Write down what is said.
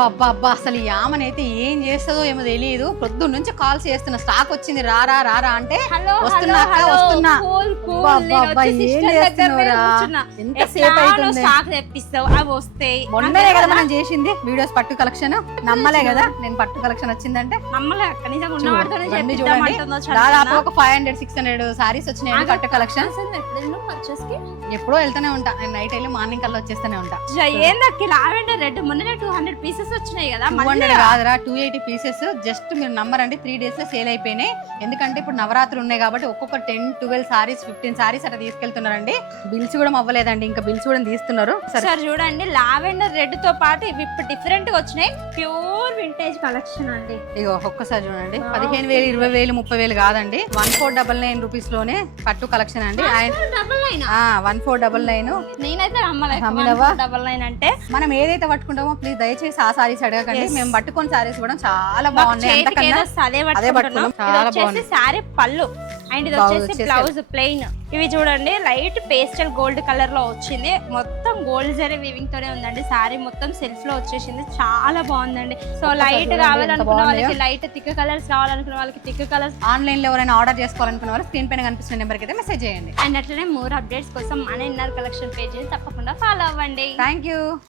అబ్బా అబ్బా అసలు ఈ ఆమెనైతే ఏం చేస్తుందో ఏమో తెలియదు పొద్దున్న నుంచి కాల్స్ చేస్తున్నా స్టాక్ వచ్చింది రారా రారా అంటే వస్తున్నా వస్తున్నా. మొన్ననే కదా మనం చేసింది వీడియోస్ పట్టు కలెక్షన్ నమ్మలే కదా నేను పట్టు కలెక్షన్ వచ్చిందంటే దాదాపు. ఒక five hundred six hundred saris వచ్చినాయి. పట్టు కలెక్షన్ ఎప్పుడు వెళ్తూనే ఉంటా నేను నైట్ వెళ్ళి మార్నింగ్ కల్లా వచ్చేస్తూనే ఉంటా ఏందక్కి లావెండర్ రెడ్ మొన్ననే టూ హండ్రెడ్ పీసెస్ వచ్చినాయి కదా టూ హండ్రెడ్ కాదురా టూ ఎయిటీ పీసెస్ జస్ట్ మీరు నమ్మర్ అంటే త్రీ డేస్లో సేల్ అయిపోయినాయి. ఎందుకంటే ఇప్పుడు నవరాత్రి ఉన్నాయి కాబట్టి ఒక్కొక్క ten twelve saris fifteen saris అట్లా తీసుకెళ్తున్నారండి. బిల్స్ కూడా అవ్వలేదండి ఇంకా బిల్స్ కూడా తీస్తున్నారు. సరే. చూడండి లావెండర్ రెడ్తో పాటు ఇవి ఇప్పుడు డిఫరెంట్గా వచ్చినాయి. ప్యూర్ వింటేజ్ కలెక్షన్ అండి. ఇగో ఒక్కసారి చూడండి. పదిహేను వేలు ఇరవై వేలు ముప్పై వేలు కాదండి. వన్ ఫోర్ డబల్ నైన్ రూపీస్లోనే పట్టు కలెక్షన్ అండి. వన్ ఫోర్ డబల్ నైన్ నేనైతే? డబల్ నైన్ అంటే? మనం ఏదైతే పట్టుకుంటామో ప్లీజ్ దయచేసి ఆ సారీస్ అడగకండి. మేము పట్టుకున్న సారీస్ కూడా చాలా బాగున్నాయి. అదే పట్టుకున్నాం. శారీ పళ్ళు. అండ్ ఇది వచ్చేసి బ్లౌజ్ ప్లెయిన్ ఇవి చూడండి లైట్ పేస్టల్ గోల్డ్ కలర్లో వచ్చింది. మొత్తం గోల్డ్ జరీ వీవింగ్ తోనే ఉందండి. శారీ మొత్తం సెల్ఫ్లో వచ్చేసింది. చాలా బాగుందండి. సో లైట్ కావాలనుకున్న. వాళ్ళకి లైట్ థిక్ కలర్స్ కావాలనుకున్న వాళ్ళకి థిక్ కలర్స్ ఆన్లైన్లో ఎవరైనా ఆర్డర్ చేసుకోవాలనుకున్న వాళ్ళు స్క్రీన్ పైన కనిపిస్తున్న నెంబర్కి అయితే మెసేజ్ చేయండి. అండ్ అట్లనే మోర్ అప్డేట్స్ కోసం మన ఇన్నర్ కలెక్షన్ పేజ్ తప్పకుండా ఫాలో అవ్వండి. Thank you